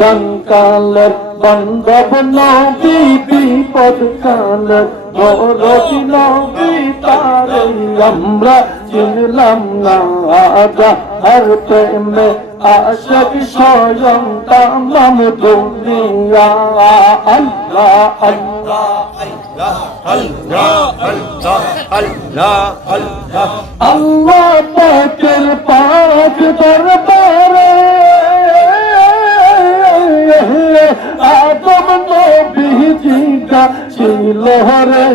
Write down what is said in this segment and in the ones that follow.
জঙ্কালের বান্ধব নবী বিপদ কালের দরদি নবী তারে আমরা চিনলাম না আর প্রেমে আশক স্বয়ং তামাম দুনিয়া আল্লাহ আল্লাহ আল্লাহ পাকের পাক দরবারে আদম নবীজিটা ছিল রে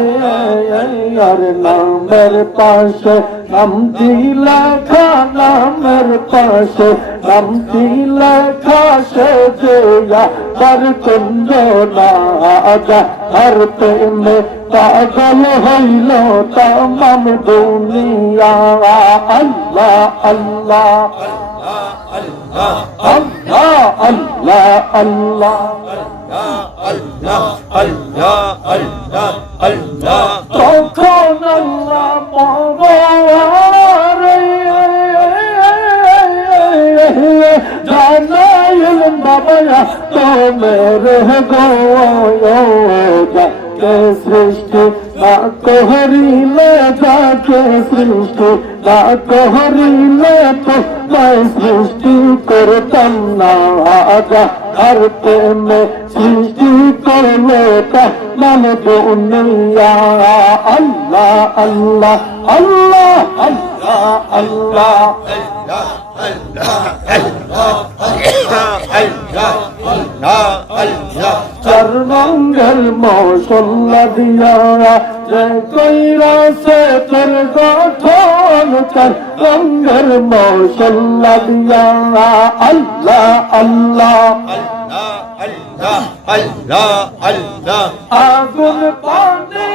আর নামের পাশে নামটি লেখা নামের পাশে নামটি লেখা সে যে তার কুঞ্জ না আর প্রেমে পাগল হইল তামাম দুনিয়া আল্লাহ আল্লাহ আল্লাহ আল্লাহ আল্লাহ তখন আল্লাহ মরে জানাইল বাবা তোমের গো যাকে সৃষ্টি না করিলে যাকে সৃষ্টি না করিলে তো সৃষ্টি করতাম না আর প্রেমে সৃষ্টি করলে তা মানে দুনিয়া আল্লাহ আল্লাহ আল্লাহ আল্লাহ আল্লাহ চার রঙের মশলা দিয়া যে কইরা সে তোর গঠন চার রঙের মশলা দিয়া আল্লাহ আল্লাহ আগুন পানি